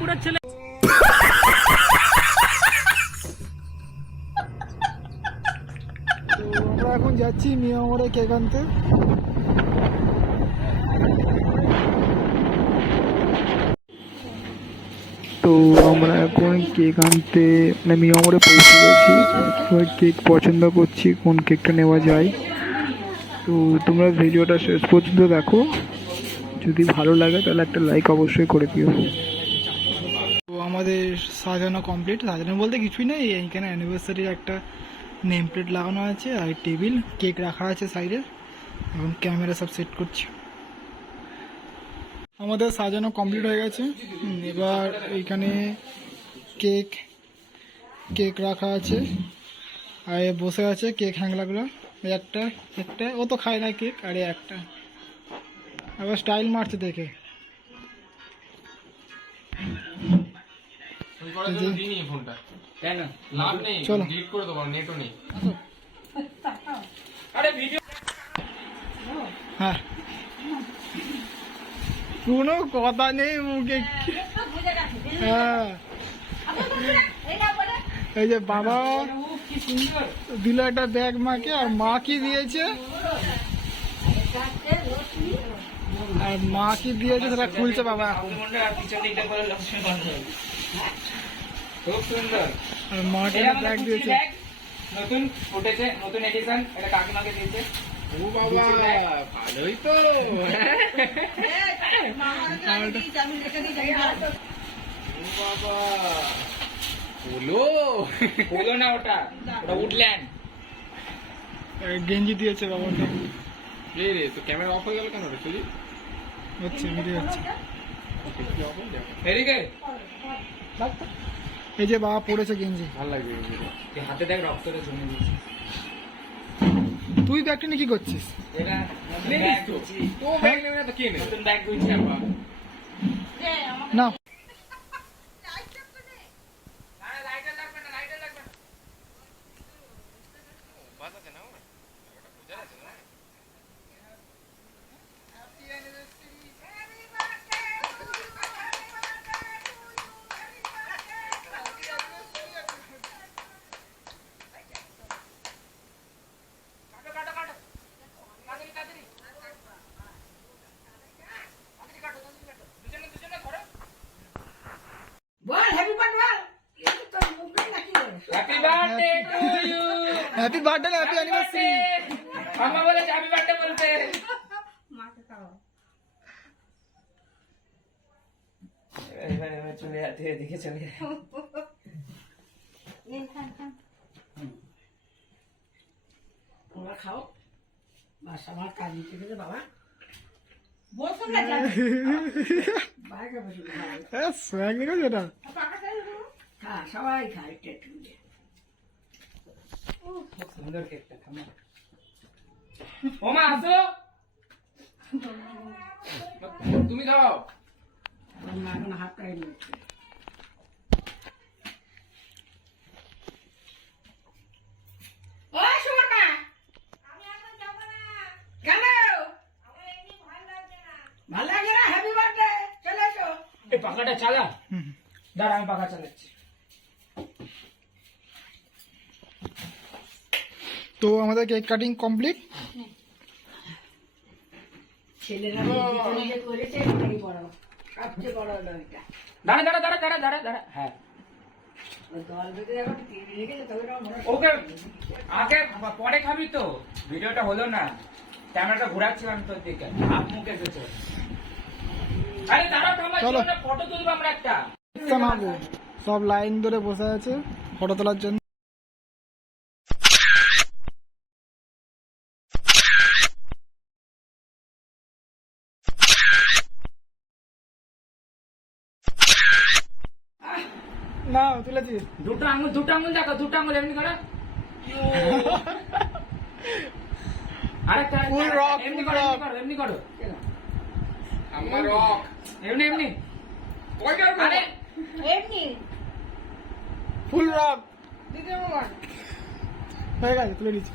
ঠাকুরের ছেলে। তো আমরা এখন যাচ্ছি মিয়ামরে কেক আনতে। তো আমরা এখন কেক আনতে মানে মিয়ামরে পৌঁছে গেছি। এবার কেক পছন্দ করছি কোন কেকটা নেওয়া যায়। তো তোমরা ভিডিওটা শেষ পর্যন্ত দেখো, যদি ভালো লাগে তাহলে একটা লাইক অবশ্যই করে দিও। তো আমাদের সাজানো কমপ্লিট, সাজানো বলতে কিছুই নেই, এইখানে অ্যানিভার্সারির একটা নেম প্লেট লাগানো আছে আর টেবিল, কেক রাখা আছে সাইডে। এখন ক্যামেরা সব সেট করছি। আমাদের সাজানো কমপ্লিট হয়ে গেছে। এবার এইখানে কেক কেক রাখা আছে আর বসে আছে কেক হ্যাংলাগুলো। একটা একটা ও তো খায় না কেক, আর একটা আবার স্টাইল মারছে দেখে। চলো হ্যাঁ, কোনো কথা নেই মুখে। হ্যাঁ, এই যে বাবা দিল একটা ব্যাগ মাকে, আর মা কি দিয়েছে, আর মা কি দিয়েছে সেটা খুলছে বাবা এখন। খুব সুন্দর। আর মাকে ব্যাগ দিয়েছে নতুন ফুটেছে, নতুন এডিশন, এটা কাকিমাকে দিয়েছে। ও বাবা ভালোই তো। বাবা পোলো, পোলো না ওটা, ওটা উডল্যান্ড। গেঞ্জি দিয়েছে বাবাকে। এই রে, তো ক্যামেরা অফ হয়ে গেল কেন রে? তুই হচ্ছে ভিডিও হচ্ছে। এদিকে এই যে বাবা পড়েছে গেঞ্জি, ভালো লাগবে। হাতে দেখ রক্তটা জমে দিয়েছে। তুই ব্যাগটা নিয়ে কি করছিস? এটা ব্যাগ দিচ্ছি। তো ব্যাগ নেবে না তো কে নেবে? নতুন ব্যাগ দিচ্ছি আমরা। না happy birthday to you. Happy birthday, happy anniversary. মামা বলেছে হ্যাপি বার্থডে বলতে। এবার চলে যাতে এদিকে চলে যায়। তোমরা খাও, বাস আমার কাজ নিতে গেলে বাবা সবাই খায় একটু একটু। সুন্দর কেকটা। ওমা আসো, তুমি খাও। এখন হাত পায়ে নিচ্ছে। ভালো লাগে না? হ্যাপি বার্থডে, চলে এসো। এই পাখাটা চালা, দাঁড়া আমি পাখা চালাচ্ছি। তো আমাদের কেক কাটিং কমপ্লিট। ছেলেরা নিজে করেছে, এটাই বড়, সবচেয়ে বড় হলো এটা। দাঁড়া দাঁড়া দাঁড়া দাঁড়া দাঁড়া দাঁড়া। হ্যাঁ, ওই দল বেঁধে যখন টিভি রেখেছে তবে ওটা মনে ওকে আগে পরে খাবি তো। ভিডিওটা হলো না, ক্যামেরাটা ঘোরাচ্ছিলাম তোর দিকে, হাত মুখে এসেছে। আরে দাঁড়া, চলো। ফটো তুলবো আমরা একটা। সব লাইন ধরে বসে আছে ফটো তোলার জন্য। না তুলেছি দুটো আঙুল দেখো, দুটো আঙুল এমনি করো। আরেকটা Full rock, এমনি full করো, rock. এমনি করো। আমার রক এমনি এমনি। আরে এমনি ফুল রক হয়ে গেছে, তুলে নিচ্ছি।